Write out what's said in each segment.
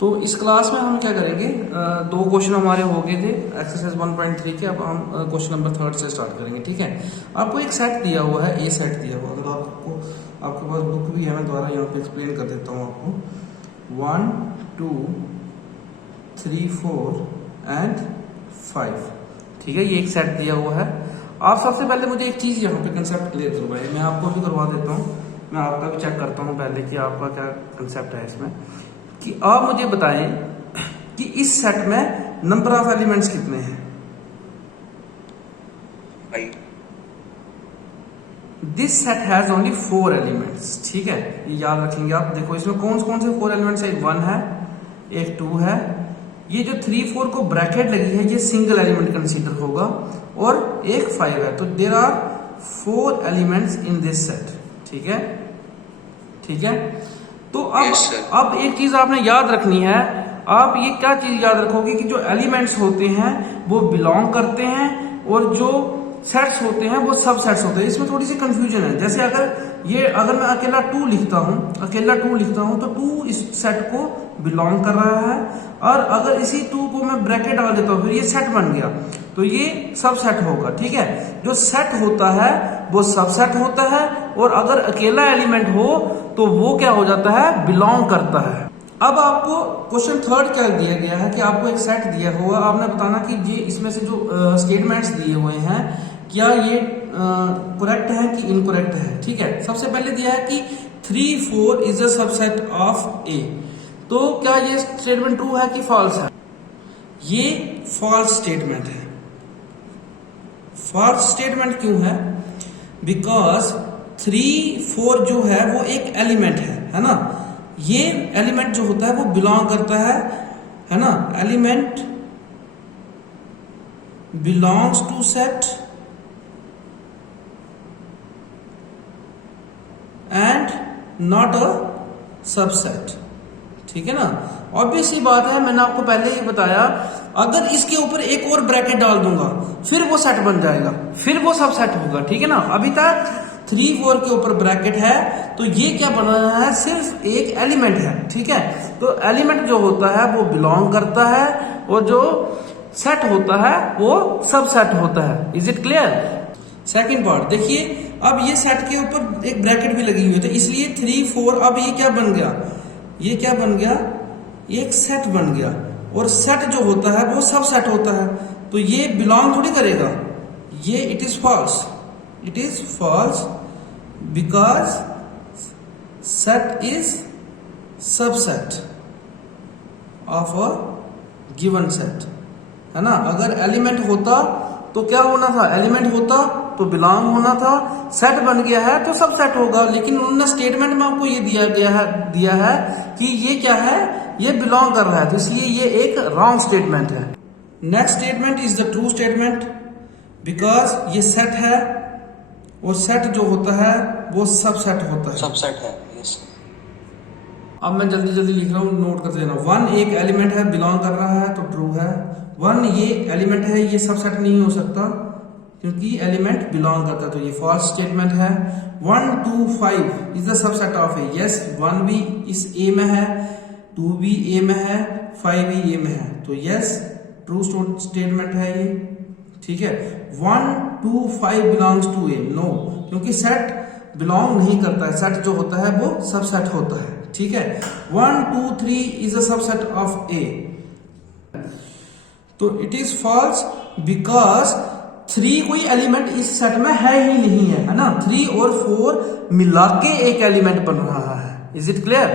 तो इस क्लास में हम क्या करेंगे, दो क्वेश्चन हमारे हो गए थे एक्सरसाइज 1.3 के। अब हम क्वेश्चन नंबर 3 से स्टार्ट करेंगे। ठीक है, आपको एक सेट दिया हुआ है, ए सेट दिया हुआ। अगर आपके पास बुक भी है, मैं दोबारा यहाँ पे एक्सप्लेन कर देता हूँ आपको। 1 2 3 4 एंड 5। ठीक है, ये एक सेट दिया हुआ है। आप सबसे पहले मुझे एक चीज यहाँ पे कंसेप्ट क्लियर करवाइए। मैं आपको भी करवा देता हूँ, मैं आपका भी चेक करता हूँ पहले कि आपका क्या कंसेप्ट है इसमें। कि आप मुझे बताएं कि इस सेट में नंबर ऑफ एलिमेंट्स कितने हैं। This set has only 4 elements. ठीक है, ये याद रखेंगे आप। देखो इसमें कौन से 4 एलिमेंट्स है। एक 1 है, एक 2 है। ये जो 3 4 को ब्रैकेट लगी है, ये सिंगल एलिमेंट कंसीडर होगा। और एक 5 है। तो there are 4 elements in this set. ठीक है, ठीक है। तो अब एक चीज आपने याद रखनी है। आप ये क्या चीज याद रखोगे कि जो एलिमेंट्स होते हैं वो बिलोंग करते हैं, और जो सेट्स होते हैं वो सब सेट्स होते हैं। इसमें थोड़ी सी कंफ्यूजन है। जैसे अगर मैं अकेला 2 लिखता हूं तो 2 इस सेट को बिलोंग कर रहा है। और अगर इसी 2 को मैं ब्रैकेट डाल देता हूं, फिर ये सेट बन गया, तो ये सब सेट होगा। ठीक है, जो सेट होता है वो सब सेट होता है। और अगर अकेला एलिमेंट हो तो वो क्या हो जाता है, बिलोंग करता है। अब आपको क्वेश्चन 3 क्या दिया गया है कि आपको एक सेट दिया हुआ, आपने बताना कि ये इसमें से जो स्टेटमेंट्स दिए हुए हैं क्या ये करेक्ट है कि इनकरेक्ट है। ठीक है, सबसे पहले दिया है कि 3 4 इज अ सबसेट ऑफ ए। तो क्या ये स्टेटमेंट ट्रू है कि फॉल्स है। ये फॉल्स स्टेटमेंट है। फॉल्स स्टेटमेंट क्यों है, बिकॉज 3 4 जो है वो एक एलिमेंट है ना। ये एलिमेंट जो होता है वो बिलोंग करता है ना। Element belongs to set and not a subset. ठीक है ना, ऑब्वियस सी बात है। मैंने आपको पहले ही बताया, अगर इसके ऊपर एक और ब्रैकेट डाल दूंगा फिर वो सेट बन जाएगा, फिर वो सब सेट होगा। ठीक है ना, अभी तक 3 4 के ऊपर ब्रैकेट है, तो ये क्या बना है, सिर्फ एक एलिमेंट है। ठीक है, तो एलिमेंट जो होता है वो बिलोंग करता है, और जो सेट होता है वो सब सेट होता है। Is it clear. Second part देखिए, अब ये सेट के ऊपर एक ब्रैकेट भी लगी हुई है, तो इसलिए 3 4 अब ये क्या बन गया, ये क्या बन गया, ये एक सेट बन गया। और सेट जो होता है वो सब सेट होता है, तो ये बिलोंग थोड़ी करेगा। ये it is false because set is subset of a given set, है ना। अगर एलिमेंट होता तो क्या होना था, एलिमेंट होता तो बिलोंग होना था। सेट बन गया है तो सब सेट होगा। लेकिन उन्होंने स्टेटमेंट में आपको ये दिया है कि ये क्या है, ये बिलोंग कर रहा है, तो इसलिए ये एक रॉन्ग स्टेटमेंट है। Next statement is the true statement, because ये सेट है, और सेट जो होता है वो सब सेट होता है। सबसेट है, यस। अब मैं जल्दी लिख रहा हूँ, नोट कर देना। 1 एक एलिमेंट है, बिलोंग कर रहा है, तो ट्रू है। 1 ये एलिमेंट है, ये सब सेट नहीं हो सकता क्योंकि एलिमेंट बिलोंग करता है, तो ये फॉल्स स्टेटमेंट है। 1 2 5 is the subset of A. Yes, 1 भी इस ए में है, 2 भी ए में है, 5 भी ए में है, तो यस ट्रू स्टेटमेंट है ये। ठीक है, 1 2 5 बिलोंग्स टू ए। नो, क्योंकि सेट बिलोंग नहीं करता है, सेट जो होता है वो सब सेट होता है। ठीक है, 1 2 3 इज अ सबसेट ऑफ ए, तो इट इज फॉल्स बिकॉज 3 कोई एलिमेंट इस सेट में है ही नहीं है ना। 3 और 4 मिला के एक एलिमेंट बन रहा है। Is it clear.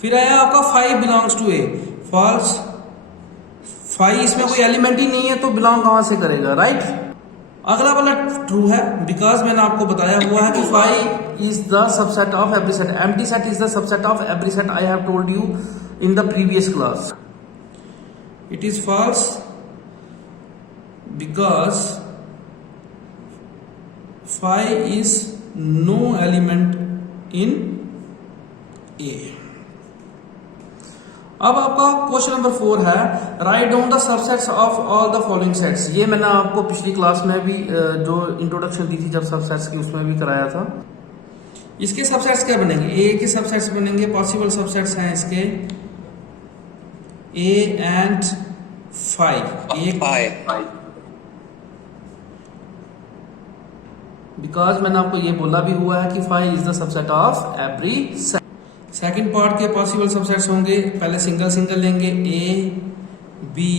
फिर आया आपका 5 बिलोंग्स टू ए। फॉल्स, 5 इसमें कोई एलिमेंट ही नहीं है, तो बिलोंग कहां से करेगा, राइट। अगला वाला ट्रू है, बिकॉज मैंने आपको बताया हुआ है कि 5 is the subset of every set. Empty set is the subset of every set. I have told you in the previous class. It is false because 5 is no element in A। अब आपका question number 4 है, write down the subsets of all the following sets. ये मैंने आपको पिछली class में भी जो इंट्रोडक्शन दी थी जब सबसेट्स की, उसमें भी कराया था। इसके सबसेट्स क्या बनेंगे, ए के सबसेट्स बनेंगे, पॉसिबल सबसेट्स हैं इसके ए एंड फाइव, बिकॉज मैंने आपको ये बोला भी हुआ है कि five is the subset of every set. Second part के पॉसिबल सबसेट्स होंगे, पहले सिंगल सिंगल लेंगे ए बी,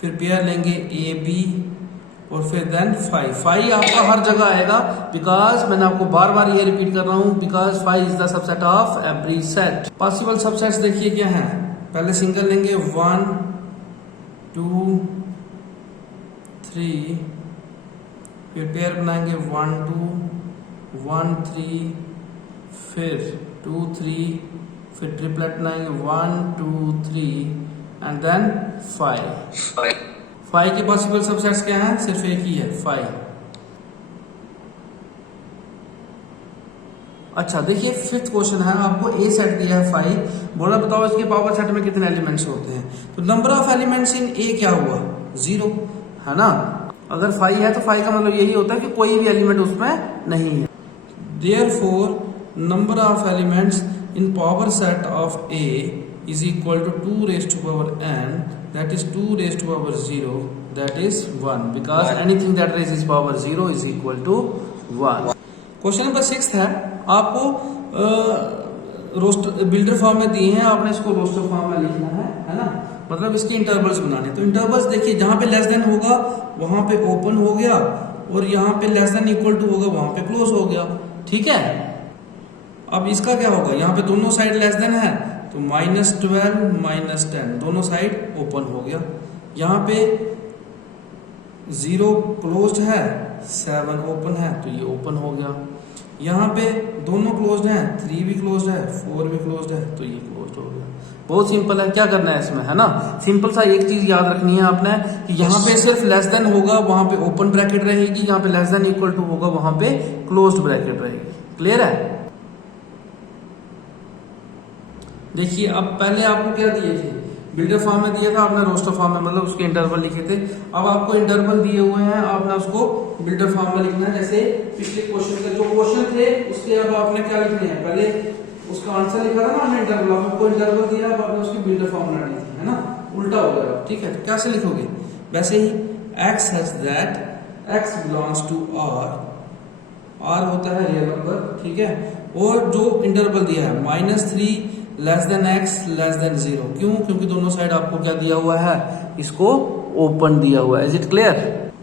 फिर पेयर लेंगे ए बी, और फिर देन फाइव आपका हर जगह आएगा, बिकॉज मैंने आपको बार बार ये रिपीट कर रहा हूं, because five is the subset of every set. Possible subsets देखिए क्या है, पहले सिंगल लेंगे 1 2 3, फिर पेयर बनाएंगे 1 2 1 3, फिर 2 3, फिर ट्रिपलेट बनाएंगे 1 2 3 एंड देन 5 के पॉसिबल सबसेट्स क्या हैं, सिर्फ एक ही है 5। अच्छा देखिए फिफ्थ क्वेश्चन है, आपको ए सेट दिया है 5, बोला बताओ इसके पावर सेट में कितने एलिमेंट्स होते हैं। तो नंबर ऑफ एलिमेंट्स इन ए क्या हुआ, 0 है ना। अगर 5 है तो 5 का मतलब यही होता है कि कोई भी एलिमेंट उसमें नहीं है। Therefore number of elements in power set of A is equal to 2 raised to power n, that is 2 raised to power 0, that is 1, because anything that raises power 0 is equal to 1। Question number 6 है, आपको roster builder form में दिए हैं, आपने इसको roster form में लिखना है ना, मतलब इसके इंटरवल्स बनाने। तो इंटरवल्स देखिए, जहां पे लेस देन होगा वहां पे ओपन हो गया, और यहाँ पे लेस देन इक्वल टू होगा वहां पे क्लोज हो गया, ठीक है। अब इसका क्या होगा, यहाँ पे दोनों साइड लेस देन है तो -12 -10 दोनों साइड ओपन हो गया, यहाँ पे 0 क्लोज्ड है, 7 ओपन है तो ये ओपन हो गया, यहाँ पे दोनों क्लोज्ड हैं, 3 भी क्लोज्ड है 4 भी क्लोज्ड है तो ये क्लोज्ड हो गया। बहुत सिंपल है, क्या करना है इसमें, है ना। सिंपल सा एक चीज याद रखनी है आपने कि यहाँ पे सिर्फ लेस देन होगा वहां पे ओपन ब्रैकेट रहेगी, यहाँ पे लेस देन इक्वल टू होगा वहां पे क्लोज्ड ब्रैकेट रहेगी। क्लियर है। देखिए अब पहले आपको क्या दिए थे, बिल्डर फॉर्म में दिया था, आपने रोस्टर फॉर्म में मतलब उसके इंटरवल लिखे थे। अब आपको इंटरवल दिए हुए हैं, आपने उसको बिल्डर फॉर्म में लिखना है। जैसे पिछले क्वेश्चन के जो क्वेश्चन थे उसके अब आपने क्या लिखने हैं, पहले उसका आंसर लिखा था ना हमने इंटरवल, आपको इंटरवल दिया, अब आपने उसकी बिल्डर फॉर्म बना ली थी, है ना, उल्टा हो गया, ठीक है। तो कैसे लिखोगे, वैसे ही x has that x belongs to r होता है रियल नंबर, ठीक है। और जो इंटरवल दिया है -3 less than x less than 0, क्यों, क्योंकि दोनों साइड आपको क्या दिया हुआ है, इसको ओपन दिया हुआ है। Is it clear.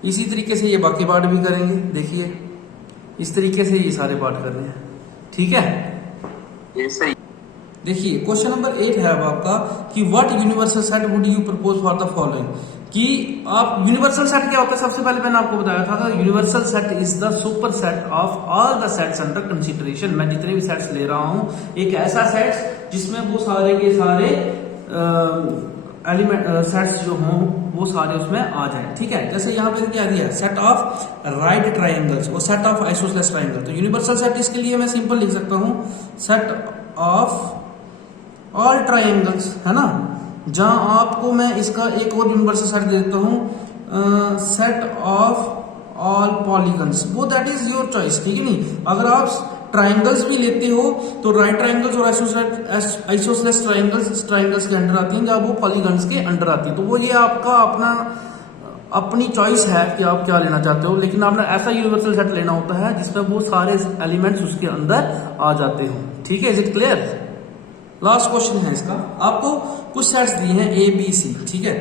इसी तरीके से ये बाकी पार्ट भी करेंगे, देखिए इस तरीके से ये सारे पार्ट करने हैं, ठीक है। ये सही। देखिए क्वेश्चन नंबर 8 है अब आपका कि what universal set would you propose for the following, कि आप यूनिवर्सल सेट क्या होता है। सबसे पहले मैंने आपको बताया था universal set is the super set of all the sets under consideration. मैं जितने भी सेट्स ले रहा हूं, एक ऐसा सेट जिसमें वो सारे के सारे एलिमेंट सेट्स जो हों वो सारे उसमें आ जाए, ठीक है। जैसे यहाँ पे क्या दिया, सेट ऑफ राइट ट्राइंगल्स और सेट ऑफ आइसोसेलेस ट्राइंगल। तो यूनिवर्सल सेट इसके लिए मैं सिंपल लिख सकता हूं, सेट ऑफ ऑल ट्राइंगल्स, है ना। जहां आपको मैं इसका एक और यूनिवर्सल सेट दे देता हूं, सेट ऑफ ऑल पॉलीगन्स, वो दैट इज योर चॉइस, ठीक है। नहीं, अगर आप ट्राइंगल्स भी लेते हो तो राइट ट्राइंगल्स और आइसोसेलेस ट्राइंगल्स के अंडर आती हैं, जब वो पॉलीगन्स के अंडर आती है। तो वो ये आपका अपनी चॉइस है कि आप क्या लेना चाहते हो, लेकिन आपने ऐसा यूनिवर्सल सेट लेना होता है जिसमें वो सारे एलिमेंट्स उसके अंदर आ जाते हो, ठीक है। Is it clear. Last question है इसका, आपको कुछ सेट्स दिए हैं A B C, ठीक है।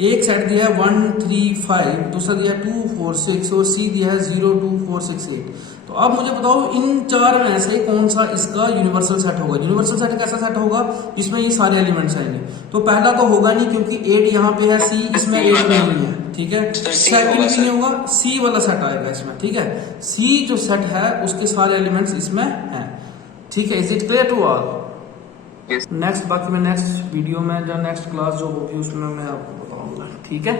एक सेट दिया है 1 3 5, दूसरा दिया है 2 4 6 और C दिया है 0 2 4 6 8। तो अब मुझे बताओ इन चार में से कौन सा इसका यूनिवर्सल सेट होगा। यूनिवर्सल सेट कैसा सेट होगा, इसमें ये सारे एलिमेंट्स आएंगे। तो पहला तो होगा नहीं क्योंकि 8 यहाँ पे है, C इसमें 8 नहीं है, ठीक है। सेकंड भी नहीं होगा, C वाला सेट आएगा इसमें, ठीक है। C जो सेट है उसके सारे एलिमेंट्स इसमें हैं, ठीक है। Is it clear to all. Next बाकी मैं नेक्स्ट वीडियो में या नेक्स्ट क्लास जो होगी उसमें मैं आपको बताऊंगा, ठीक है।